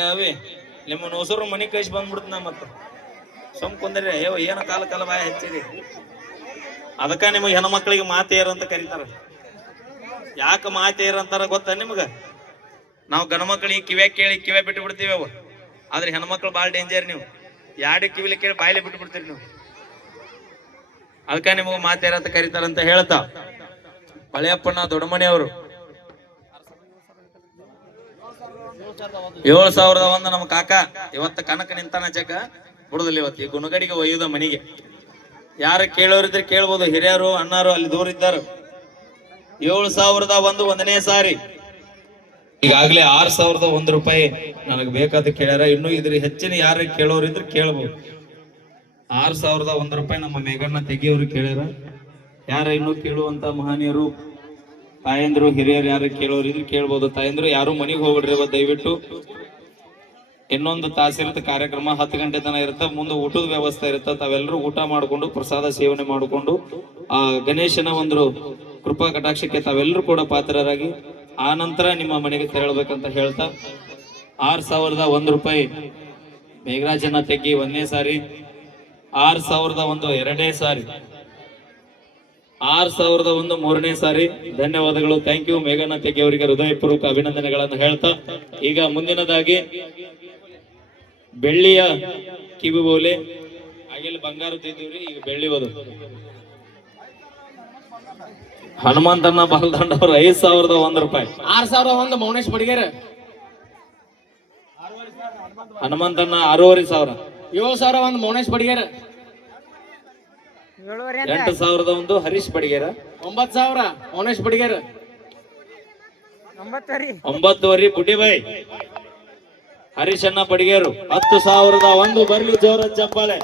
ಅವಿ ನಿಮ್ಮ ಹೊಸರು ಮನಿ ಕಳಿಸಿ ಬಂದ್ಬಿಡ್ತು ನಾ ಮತ್ತೆ. ಸುಮ್ ಕುಂದ್ರಿ ಅಯ್ಯೋ ಏನೋ ಕಾಲ ಕಾಲ ಬಾಯ ಹಚ್ಚಿರಿ. ಅದಕ್ಕ ನಿಮಗೆ ಹೆಣ್ಮಕ್ಳಿಗೆ ಮಾತೇರು ಅಂತ ಕರೀತಾರ. ಯಾಕೆ ಮಾತೇರು ಅಂತಾರ ಗೊತ್ತಾ ನಿಮ್ಗ? ನಾವು ಗಣಮಕ್ಳಿಗೆ ಕಿವ್ಯಾ ಕೇಳಿ ಕಿವ್ಯಾ ಬಿಟ್ಟು ಬಿಡ್ತೀವಿ ಅವು. ಆದ್ರೆ ಹೆಣ್ಮಕ್ಳು ಭಾಳ ಡೇಂಜರ್ ನೀವು. ಯಾಡ ಕಿವಿಲಿ ಕೇಳಿ ಬಾಯಿಲೆ ಬಿಟ್ಟು ಬಿಡ್ತೀರಿ ನೀವು. ಅದಕ್ಕ ನಿಮಗೆ ಮಾತೇರ ಅಂತ ಕರೀತಾರ ಅಂತ ಹೇಳ್ತಾ. ಪಳೆಯಪ್ಪನ ದೊಡ್ಡಮನಿ ಅವರು ಏಳು ಸಾವಿರದ ಒಂದು ನಮ್ಮ ಕಾಕ, ಇವತ್ತ ಕನಕ ನಿಂತಾನ ಜಗ. ಬಿಡುದಿಲ್ಲ ಇವತ್ತು ಈ ಗುಣಗಡಿಗೆ ಒಯ್ಯುದ ಮನಿಗೆ. ಯಾರು ಕೇಳೋರಿದ್ರೆ ಕೇಳ್ಬೋದು, ಹಿರಿಯರು, ಅಣ್ಣಾರು ಅಲ್ಲಿ ದೂರ ಇದ್ದಾರ. ಏಳು ಸಾವಿರದ ಒಂದು ಒಂದನೇ ಸಾರಿ. ಈಗಾಗಲೇ ಆರ್ ಸಾವಿರದ ಒಂದು ರೂಪಾಯಿ ನನಗೆ ಬೇಕಾದ ಕೇಳ್ಯಾರ. ಇನ್ನು ಇದ್ರ ಹೆಚ್ಚಿನ ಯಾರು ಕೇಳೋರಿದ್ರೆ ಕೇಳ್ಬೋದು. ಆರ್ ಸಾವಿರದ ಒಂದು ರೂಪಾಯಿ ನಮ್ಮ ಮೇಘಣ್ಣ ತೆಗಿಯವರು ಕೇಳ್ಯಾರ. ಯಾರ ಇನ್ನು ಕೇಳುವಂತ ಮಹನೀಯರು ತಾಯಂದ್ರು, ಹಿರಿಯರು ಯಾರು ಕೇಳೋರು ಇದ್ರೆ ಕೇಳ್ಬೋದು. ತಾಯಂದ್ರು, ಯಾರು ಮನೆಗೆ ಹೋಗ್ಬಿಡ್ರಿ ದಯವಿಟ್ಟು. ಇನ್ನೊಂದು ತಾಸಿರುತ್ತೆ ಕಾರ್ಯಕ್ರಮ ಹತ್ತು ಗಂಟೆ ತನ ಇರುತ್ತೆ. ಮುಂದೆ ಊಟದ ವ್ಯವಸ್ಥೆ ಇರುತ್ತೆ. ತಾವೆಲ್ಲರೂ ಊಟ ಮಾಡಿಕೊಂಡು, ಪ್ರಸಾದ ಸೇವನೆ ಮಾಡಿಕೊಂಡು, ಆ ಗಣೇಶನ ಒಂದು ಕೃಪಾ ಕಟಾಕ್ಷಕ್ಕೆ ತಾವೆಲ್ಲರೂ ಕೂಡ ಪಾತ್ರರಾಗಿ, ಆ ನಂತರ ನಿಮ್ಮ ಮನೆಗೆ ತೆರಳಬೇಕಂತ ಹೇಳ್ತಾ, ಆರು ಸಾವಿರದ ಒಂದು ರೂಪಾಯಿ ಮೇಘರಾಜನ ತೆಗ್ಗಿ ಒಂದನೇ ಸಾರಿ, ಆರು ಸಾವಿರದ ಒಂದು ಎರಡನೇ ಸಾರಿ. ಆರ್ ಸಾವಿರದ ಒಂದು ಮೂರನೇ ಸಾರಿ ಧನ್ಯವಾದಗಳು. ಥ್ಯಾಂಕ್ ಯು ಮೇಘನಾ ತೆಗೆ ಅವರಿಗೆ ಹೃದಯಪೂರ್ವಕ ಅಭಿನಂದನೆಗಳನ್ನು ಹೇಳ್ತಾ. ಈಗ ಮುಂದಿನದಾಗಿ ಬೆಳ್ಳಿಯ ಕಿವಿ ಬೋಲೆ. ಹಾಗೆಲ್ಲ ಬಂಗಾರ ತಿಂದಿವ್ರಿ ಈಗ ಬೆಳ್ಳಿ ಓದು ಹನುಮಂತನ ಬಾಲದಂಡ ಅವ್ರ ಐದ್ ಸಾವಿರದ ಒಂದ್ ರೂಪಾಯಿ. ಆರ್ ಸಾವಿರದ ಒಂದು ಮೌನೇಶ್ ಬಡಿಗೇರ್. ಹನುಮಂತನ ಆರೂವರೆ ಸಾವಿರ. ಏಳು ಸಾವಿರ ಒಂದು ಮೌನೇಶ್ ಬಡಿಗೇರ್. ಎಂಟು ಸಾವಿರದ ಒಂದು ಹರೀಶ್ ಬಡಿಗೇರ. ಒಂಬತ್ ಸಾವಿರ ಮೌನೇಶ್ ಬಡಿಗೇರ. ಒಂಬತ್ತುವರಿ. ರೀ ಹರೀಶ್ ಅಣ್ಣ ಹರೀಶಣ್ಣ ಬಡಿಗೇರು ಹತ್ತು ಸಾವಿರದ ಒಂದು ಬರ್ಲಿ ಜೋರ ಚಪ್ಪಾಳೆ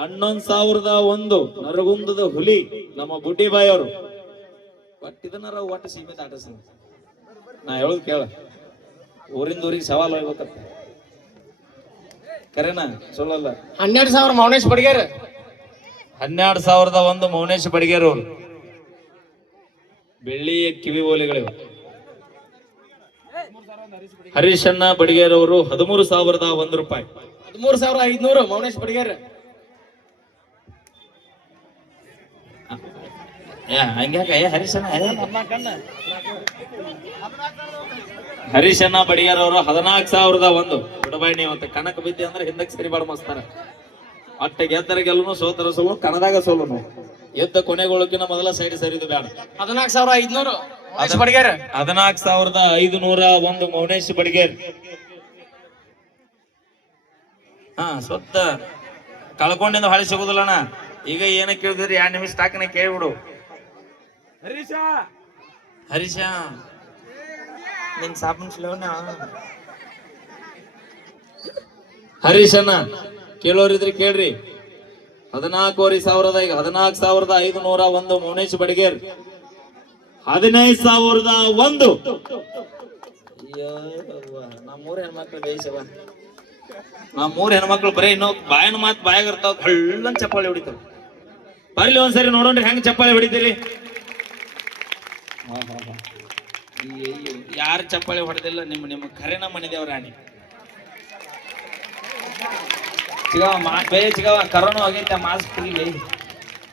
ಹನ್ನೊಂದ್ ಸಾವಿರದ ಒಂದು ನರಗುಂದದ ಹುಲಿ ನಮ್ಮ ಬುಡ್ಡಿಬಾಯಿ ಅವರು. ಒಟ್ಟು ಇದನ್ನ ಒಟ್ಟು ಸೀಮಿತ ಆಟ ನಾ ಹೇಳುದು ಕೇಳ. ಊರಿಂದ ಊರಿಗೆ ಸವಾಲು ಹೋಗ್ಬೇಕಂತ. ಕರೆನಾ ಸುಳ್ಳಲ್ಲ ಹನ್ನೆರಡು ಸಾವಿರ ಮೌನೇಶ್ ಬಡಿಗೇರ್. ಹನ್ನೆರಡು ಸಾವಿರದ ಒಂದು ಮೌನೇಶ್ ಬಡಿಗೇರು ಅವರು. ಬೆಳ್ಳಿಯ ಕಿವಿ ಓಲೆಗಳಿವೆ. ಹರೀಶಣ್ಣ ಬಡಿಗೇರ್ ಅವರು ಹದಿಮೂರು ಸಾವಿರದ ಒಂದು ರೂಪಾಯಿ. ಹದಿಮೂರು ಸಾವಿರ ಐದ್ನೂರು ಮೌನೇಶ್ ಬಡಿಗೇರ್. ಹರೀಶ್ ಹಂಗ್ಯಾಕ? ಏ ಹರೀಶಣ್ಣ ಏ, ಹರೀಶಣ್ಣ ಬಡಿಗೇರ್ ಅವರು ಹದಿನಾಲ್ಕು ಸಾವಿರದ ಒಂದು. ಬಿಡಬಾಯಿ ನೀವು ಅಂತ ಕನಕ ಬಿದ್ದೆ ಅಂದ್ರೆ ಹಿಂದಕ್ಕೆ ಸರಿಬಾರ್ದು ಮಸ್ತಾರ. ಅಟ್ಟ ಗೆದ್ದರ ಗೆಲ್ಲನು ಸೋತರ ಸೋಲು ಕಣದಾಗ ಸೋಲನು. ಎದ್ದ ಕೊನೆಗೊಳಕಿನ ಮೊದಲ ಸೈಡ್ ಸರಿದು ಬ್ಯಾಡ. ಹದಿನಾಲ್ಕು ಸಾವಿರ ಐದ್ನೂರು ಬಡಿಗೇರ್. ಹದಿನಾಲ್ಕು ಸಾವಿರದ ಐದು ನೂರ ಒಂದು ಮೌನೇಶ್ ಬಡಿಗೇರ್. ಹಾ ಸ್ವತ್ತ ಕಳ್ಕೊಂಡಿಂದ ಹೊಳೆ ಸಿಗುದಿಲ್ಲಣ್ಣ ಈಗ ಏನ ಕೇಳಿದ್ರಿ ಎರಡು ನಿಮಿಷ ಟಾಕನ ಕೇಳ್ಬಿಡು. ಹರೀಶ! ಹರೀಶ! ನಿನ್ ಸಾಬನ್ ಹರೀಶಣ್ಣ ಕೇಳೋರಿದ್ರಿ ಕೇಳ್ರಿ. ಹದಿನಾಲ್ಕೂವರೆ ಸಾವಿರದ ಹದಿನಾಲ್ಕು ಸಾವಿರದ ಐದು ನೂರ ಒಂದು ಮೌನೇಶ್ ಬಡಿಗೇರ್. ಹದಿನೈದು ಸಾವಿರದ ಒಂದು. ನಮ್ಮೂರ ಹೆಣ್ಮಕ್ಳು ಬೇಯಿಸವ ನಮ್ಮೂರ ಹೆಣ್ಮಕ್ಳು ಬರೀ ಇನ್ನೂ ಬಾಯನ ಮಾತು ಬಾಯಾಗ ಇರ್ತಾವ ಚಪ್ಪಾಳಿ ಹೊಡಿತಾವ. ಬರ್ಲಿ ಒಂದ್ಸರಿ ನೋಡೋಣ್ರಿ ಹೆಂಗ್ ಚಪ್ಪಾಳಿ ಹೊಡಿತೀರಿ. ಯಾರು ಚಪ್ಪಾಳಿ ಹೊಡೆದಿಲ್ಲ, ನಿಮ್ಮ ನಿಮ್ಮ ಕರೆನ ಮನೆದೇವ್ರ ರಾಣಿ. ಚಿಗವ ಮಾ ಬೇ ಚಿಗವ ಕರೋನಾ ಆಗೈತೆ ಮಾಸ್ಕ್ ಫ್ರೀ ಬೇ.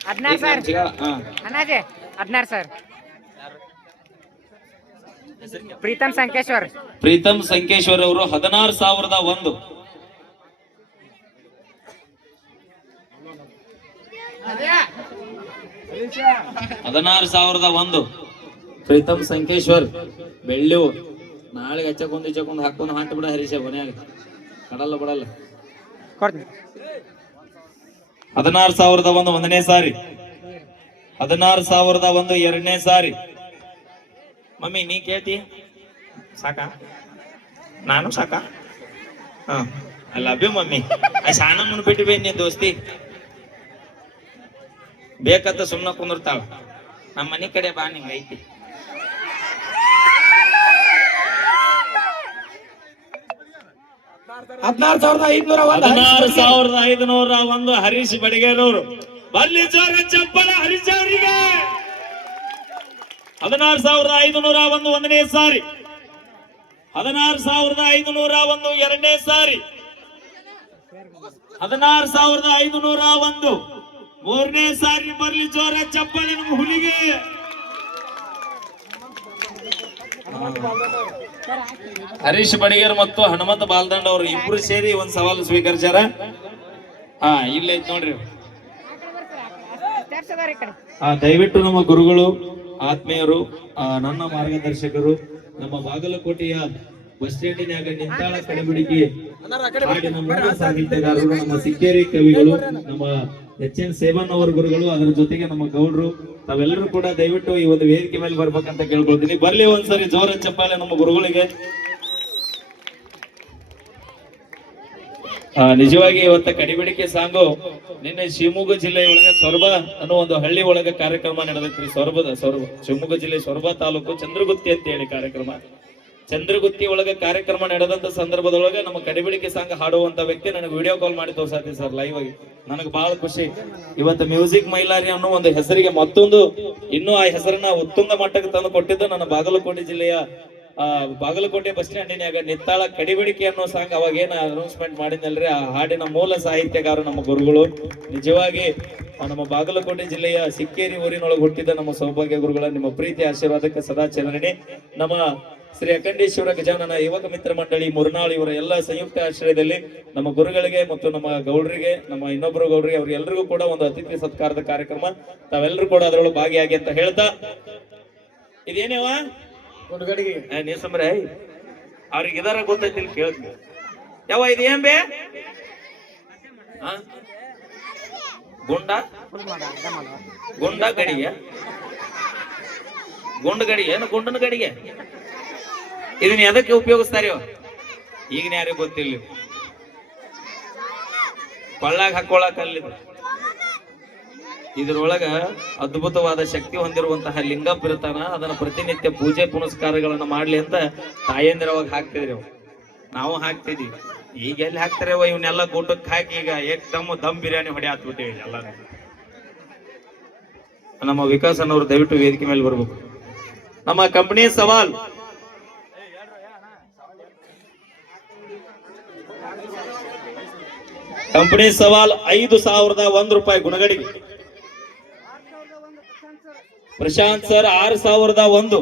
ಹದಿನಾರು ಸಾವಿರ. ಚಿಗವ ಹಾ. ಅಣ್ಣಾಜಿ ಹದಿನಾರು ಸಾವಿರ. ಪ್ರೀತಮ್ ಸಂಕೇಶ್ವರ್. ಪ್ರೀತಮ್ ಸಂಕೇಶ್ವರ್ ಅವರು ಹದಿನಾರು ಸಾವಿರದ ಒಂದು. ಹದಿನಾರು ಸಾವಿರದ ಒಂದು. ಪ್ರೀತಮ್ ಸಂಕೇಶ್ವರ್ ಬೆಳ್ಳಿವು. ನಾಳೆಗೆ ಹಚ್ಚಕೊಂದು ಹಚ್ಚಕೊಂದು ಹಾಕೊಂಡು ಹಾಂಟ್ ಬಿಡ ಹರೀಶ ಮನೆಯಾಗ. ಕಡಲ್ಲ ಬಿಡಲ್ಲ. ಕೊಡ್ತೀನಿ. ಹದಿನಾರು ಸಾವಿರದ ಒಂದು ಒಂದನೇ ಸಾರಿ. ಹದಿನಾರು ಸಾವಿರದ ಒಂದು ಎರಡನೇ ಸಾರಿ. ಮಮ್ಮಿ, ನೀ ಕೇಳ್ತಿ? ಸಾಕ? ನಾನು ಸಾಕ? ಹಾ. ಮಮ್ಮಿ. ಶಾನ ಮುನ್ಬಿಟ್ಟು ಬೇ ನೀ ದೋಸ್ತಿ. ಬೇಕಂತ ಸುಮ್ಮನೆ ಕುಂದಿರ್ತಾಳ. ನಮ್ಮ ಮನೆ ಕಡೆ ಬಾ, ನಿಂಗೆ ಐತಿ. ಹದಿನಾರು ಸಾವಿರದ ಐದ್ನೂರ ಹದಿನಾರು ಸಾವಿರದ ಐದುನೂರ ಒಂದು ಹರೀಶ್ ಬಡಿಗೇರವರು ಬರ್ಲಿ ಜೋರ ಚಪ್ಪಲ ಹರೀಶ್ ಅವರಿಗೆ ಹದಿನಾರು ಸಾವಿರದ ಐದುನೂರ ಒಂದು ಒಂದನೇ ಸಾರಿ. ಹದಿನಾರು ಸಾವಿರದ ಐದುನೂರ ಒಂದು ಎರಡನೇ ಸಾರಿ. ಹದಿನಾರು ಸಾವಿರದ ಐದುನೂರ ಒಂದು ಮೂರನೇ ಸಾರಿ ಬರ್ಲಿ ಜೋರ ಚಪ್ಪಲಿ ನಮ್ಗೆ ಹುಲಿಗೆ ಹರೀಶ್ ಬಡಿಗೇರ್ ಮತ್ತು ಹನುಮಂತ ಬಾಲ್ದಂಡ ಅವರು ಇಬ್ರು ಸೇರಿ ಒಂದ್ ಸವಾಲು ಸ್ವೀಕರಿಸ್ಯಾರ. ಹಾ, ಇಲ್ಲೇ ಐತ್ ನೋಡ್ರಿ. ಆ, ದಯವಿಟ್ಟು ನಮ್ಮ ಗುರುಗಳು, ಆತ್ಮೀಯರು ನನ್ನ ಮಾರ್ಗದರ್ಶಕರು, ನಮ್ಮ ಬಾಗಲಕೋಟೆಯ ಬಸ್ ಸ್ಟ್ಯಾಂಡಿನಾಗ ನಿಂತಾಳ ಕಡೆಬಿಡಿಕೆ ಹಾಗೆ ನಮ್ಮ ಸಾಹಿತ್ಯಗಾರರು ನಮ್ಮ ಸಿಕ್ಕೇರಿ ಕವಿಗಳು, ನಮ್ಮ ಎಚ್ ಎನ್ ಸೇವನ್ ಅವರ ಗುರುಗಳು, ಅದರ ಜೊತೆಗೆ ನಮ್ಮ ಗೌಡ್ರು ತಾವೆಲ್ಲರೂ ಕೂಡ ದಯವಿಟ್ಟು ಈ ಒಂದು ವೇದಿಕೆ ಮೇಲೆ ಬರ್ಬೇಕಂತ ಕೇಳ್ಕೊಳ್ತೀನಿ. ಬರ್ಲಿ ಒಂದ್ಸರಿ ಜೋರ ಚಪ್ಪಾಲೆ ನಮ್ಮ ಗುರುಗಳಿಗೆ. ನಿಜವಾಗಿ ಇವತ್ತ ಕಡಿಬಿಡಿಕೆ ಸಾಂಗು ನಿನ್ನೆ ಶಿವಮೊಗ್ಗ ಜಿಲ್ಲೆಯೊಳಗೆ ಸೊರಬ ಅನ್ನೋ ಒಂದು ಹಳ್ಳಿ ಒಳಗೆ ಕಾರ್ಯಕ್ರಮ ನಡೆದೈತ್ರಿ. ಸೊರಬದ, ಸೊರಬ, ಶಿವಮೊಗ್ಗ ಜಿಲ್ಲೆ ಸೊರಬ ತಾಲೂಕು ಚಂದ್ರಗುತ್ತಿ ಅಂತ ಹೇಳಿ ಕಾರ್ಯಕ್ರಮ. ಚಂದ್ರಗುತ್ತಿ ಒಳಗೆ ಕಾರ್ಯಕ್ರಮ ನಡೆದಂತ ಸಂದರ್ಭದೊಳಗೆ ನಮ್ಮ ಕಡಿಬಿಡಿಕೆ ಸಾಂಗ್ ಹಾಡುವಂತ ವ್ಯಕ್ತಿ ನನಗೆ ವಿಡಿಯೋ ಕಾಲ್ ಮಾಡಿ ತೋರ್ಸಾತಿ ಸರ್ ಲೈವ್ ಆಗಿ. ನನಗೆ ಬಹಳ ಖುಷಿ. ಇವತ್ತು ಮ್ಯೂಸಿಕ್ ಮೈಲಾರಿ ಅನ್ನೋ ಒಂದು ಹೆಸರಿಗೆ ಮತ್ತೊಂದು, ಇನ್ನೂ ಆ ಹೆಸರನ್ನ ಉತ್ತುಂಗ ಮಟ್ಟಕ್ಕೆ ತಂದು ಕೊಟ್ಟಿದ್ದು ನನ್ನ ಬಾಗಲಕೋಟೆ ಜಿಲ್ಲೆಯ, ಆ, ಬಾಗಲಕೋಟೆ ಬಸ್ ಸ್ಟ್ಯಾಂಡಿನ್ಯಾಗ ನಿತ್ತಾಳ ಕಡಿಬಿಡಿಕೆ ಅನ್ನೋ ಸಾಂಗ್ ಅವಾಗ ಏನ ಅನೌನ್ಸ್ಮೆಂಟ್ ಮಾಡಿದ್ನಲ್ರಿ? ಆ ಹಾಡಿನ ಮೂಲ ಸಾಹಿತ್ಯಗಾರ ನಮ್ಮ ಗುರುಗಳು. ನಿಜವಾಗಿ ನಮ್ಮ ಬಾಗಲಕೋಟೆ ಜಿಲ್ಲೆಯ ಸಿಕ್ಕೇರಿ ಊರಿನೊಳಗೆ ಹುಟ್ಟಿದ ನಮ್ಮ ಸೌಭಾಗ್ಯ ಗುರುಗಳ ನಿಮ್ಮ ಪ್ರೀತಿ ಆಶೀರ್ವಾದಕ್ಕೆ ಸದಾ ಚಲನೆ ನಮ್ಮ ಶ್ರೀ ಅಖಂಡೇಶ್ವರ ಗಜಾನನ ಯುವಕ ಮಿತ್ರ ಮಂಡಳಿ ಮುರ್ನಾಳ್ ಇವರ ಎಲ್ಲ ಸಂಯುಕ್ತ ಆಶ್ರಯದಲ್ಲಿ ನಮ್ಮ ಗುರುಗಳಿಗೆ ಮತ್ತು ನಮ್ಮ ಗೌಡರಿಗೆ ನಮ್ಮ ಇನ್ನೊಬ್ಬರು ಗೌಡರಿಗೆ ಅವ್ರಿಗೆಲ್ಲರಿಗೂ ಕೂಡ ಒಂದು ಅತಿಥಿ ಸತ್ಕಾರದ ಕಾರ್ಯಕ್ರಮ. ತಾವೆಲ್ಲರೂ ಕೂಡ ಅದರೊಳಗೆ ಭಾಗಿಯಾಗಿ ಅಂತ ಹೇಳ್ತಾ. ಇದೇನೇವಾ ಗುಂಡ್ಗಡಿಗೆ ಏ, ನೀ ಸುಮ್ರೆ ಅವ್ರಿಗೆ ಇದಾರ ಗೊತ್ತೈತಿ ಕೇಳಿದ್ವಿ ಯಾವ ಇದು ಏನ್ ಬೇ? ಗುಂಡ? ಗುಂಡ ಗಡಿಗೆ ಗುಂಡ ಗಡಿಗೆ ಏನು ಗುಂಡನ ಗಡಿಗೆ? ಇದನ್ನ ಎದಕ್ಕೆ ಉಪಯೋಗಿಸ್ತಾರ ಈಗಿನ ಯಾರಿಗೂ ಗೊತ್ತಿಲ್ಲ. ಕೊಳ್ಳಾಗ ಹಾಕೊಳಕ್ ಅಲ್ಲಿದು ಇದ್ರೊಳಗ ಅದ್ಭುತವಾದ ಶಕ್ತಿ ಹೊಂದಿರುವಂತಹ ಲಿಂಗ ಬಿರುತ್ತಾನ ಅದನ್ನ ಪ್ರತಿನಿತ್ಯ ಪೂಜೆ ಪುನಸ್ಕಾರಗಳನ್ನ ಮಾಡ್ಲಿ ಅಂತ ತಾಯಂದಿರವಾಗ ಹಾಕ್ತಿದ್ರಿ ನಾವು ಹಾಕ್ತಿದ್ವಿ. ಈಗ ಎಲ್ಲಿ ಹಾಕ್ತಾರೆ ಇವನ್ನೆಲ್ಲ ಗೂಟಕ್ಕೆ ಹಾಕಿ ಈಗ ಏಕ್ದಮ್ ದಮ್ ಬಿರಿಯಾನಿ ಹೊಡೆ ಹಾಕ್ಬಿಟ್ಟಿವಿ ಎಲ್ಲ ನಮ್ಮ ವಿಕಾಸ್ ಅನ್ನೋರು ದಯವಿಟ್ಟು ವೇದಿಕೆ ಮೇಲೆ ಬರ್ಬೇಕು. ನಮ್ಮ ಕಂಪನಿ ಸವಾಲ್ ಕಂಪನಿ ಸವಾಲ್ ಐದು ಸಾವಿರದ ಒಂದ್ ರೂಪಾಯಿ ಗುಣಗಡಿಗೆ ಪ್ರಶಾಂತ್ ಸರ್ ಆರು ಸಾವಿರದ ಒಂದು.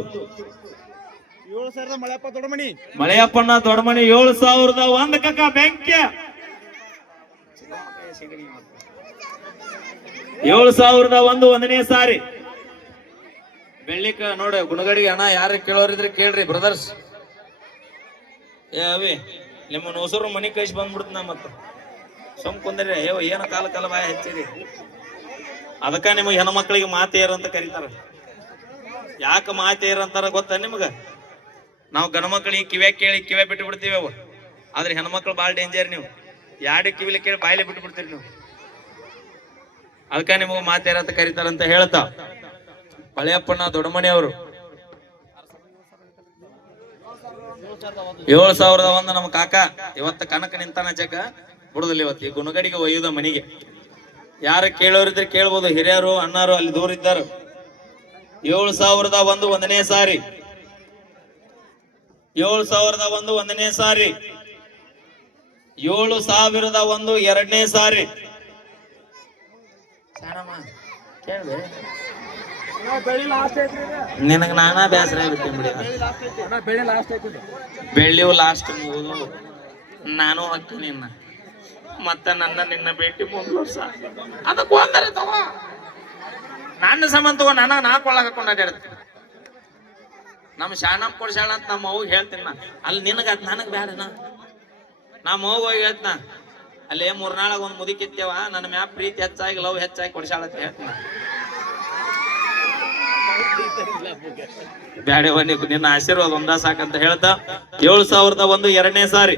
ಮಳೆಯಪ್ಪಣ್ಣ ದೊಡ್ಡಮಣಿ ಏಳು ಸಾವಿರದ ಒಂದು ಕಕ್ಕ ಬೆಂಕಿ. ಏಳು ಸಾವಿರದ ಒಂದು ಒಂದನೇ ಸಾರಿ. ಬೆಳ್ಳಿಕ ನೋಡಿ ಗುಣಗಡಿಗೆ ಅಣ್ಣ ಯಾರು ಕೇಳೋರಿದ್ರೆ ಕೇಳ್ರಿ ಬ್ರದರ್ಸ್ ಏ ಅವಿ ನಿಮ್ಮ ಹೊಸರು ಮನಿ ಬಂದ್ಬಿಡ್ತು ನಾ ಮತ್ತ. ಸುಮ್ ಕುಂದ್ರಿ. ಅಯ್ಯೋ ಏನು ಕಾಲ ಕಾಲ ಬಾಯ ಹಚ್ಚಿರಿ. ಅದಕ್ಕ ನಿಮಗೆ ಹೆಣ್ಮಕ್ಳಿಗೆ ಮಾತೇರ್ ಅಂತ ಕರೀತಾರ. ಯಾಕೆ ಮಾತೇರ್ ಅಂತಾರ ಗೊತ್ತಾ ನಿಮ್ಗ? ನಾವು ಗಂಡ ಮಕ್ಕಳಿಗೆ ಕಿವ್ಯಾ ಕೇಳಿ ಕಿವ್ಯಾ ಬಿಟ್ಟು ಬಿಡ್ತೀವಿ ಅವು. ಆದ್ರೆ ಹೆಣ್ಮಕ್ಳು ಭಾಳ ಡೇಂಜರ್ ನೀವು. ಯಾಡ ಕಿವಿಲಿ ಕೇಳಿ ಬಾಯಿಲೆ ಬಿಟ್ಟು ಬಿಡ್ತೀರಿ ನೀವು. ಅದಕ್ಕ ನಿಮಗೆ ಕರೀತಾರ ಅಂತ ಹೇಳ್ತಾ. ಹಳೆಯಪ್ಪಣ್ಣ ದೊಡ್ಡಮಣಿ ಅವರು. ಏಳು ಸಾವಿರದ ಒಂದು ನಮ್ಮ ಕಾಕ, ಇವತ್ತ ಕನಕ ನಿಂತಾನ ಜಗ ಬುಡದಲ್ಲಿ ಇವತ್ತು ಈ ಗುಣಗಡಿಗೆ ಒಯ್ಯುದ ಮನಿಗೆ. ಯಾರು ಕೇಳೋರಿದ್ರೆ ಕೇಳ್ಬೋದು ಹಿರಿಯರು ಅಣ್ಣಾರು ಅಲ್ಲಿ ದೂರ ಇದ್ದಾರೆ. ಏಳು ಸಾವಿರದ ಒಂದು ಒಂದನೇ ಸಾರಿ. ಏಳು ಸಾವಿರದ ಒಂದು ಒಂದನೇ ಸಾರಿ. ಏಳು ಸಾವಿರದ ಒಂದು ಎರಡನೇ ಸಾರಿ. ನಿನಗ ನಾನಾ ಬೇಸರ ಬಿಡಿ. ಬೆಳ್ಳಿವು ಲಾಸ್ಟ್ ನಾನು ಹಾಕ್ತೀನಿ ನಿನ್ನ ಮತ್ತೆ ನನ್ನ ನಿನ್ನ ಭೇಟಿ ಮುಂದುವರ್ಸ ಅದಕ್ಕೆ ಒಂದರೆ ತಗೋ. ನನ್ನ ಸಂಬಂಧ ತಗೋ, ನನಗ ನಾ ಕೊಳ್ಳಾಗ ಹಾಕೊಂಡು ಅಡ್ಯಾಡ್ತೀನಿ ನಮ್ಮ ಶಾಣಪ್ಪ ಕೊಡ್ಸಾಳ ಅಂತ ನಮ್ಮ ಅವ್ಗೆ ಹೇಳ್ತೀನಿ ನಾ. ಅಲ್ಲಿ ನಿನಗ ನನಗೆ ಬೇಡನ ನಮ್ಮ ಅವ್ಗ ಹೋಗಿ ಹೇಳ್ತೀನ ಅಲ್ಲೇ ಮೂರ್ನಾಳಾಗ ಒಂದು ಮುದುಕಿತ್ತೇವ ನನ್ನ ಮ್ಯಾಪ್ ಪ್ರೀತಿ ಹೆಚ್ಚಾಗಿ, ಲವ್ ಹೆಚ್ಚಾಗಿ ಕೊಡ್ಸಾಳ ಅಂತ ಹೇಳ್ತೀನಿ ಬ್ಯಾಡವ ನಿನ್ನ ಆಶೀರ್ವಾದ ಒಂದ ಸಾಕಂತ ಹೇಳ್ತಾ, ಏಳು ಸಾವಿರದ ಒಂದು ಎರಡನೇ ಸಾರಿ.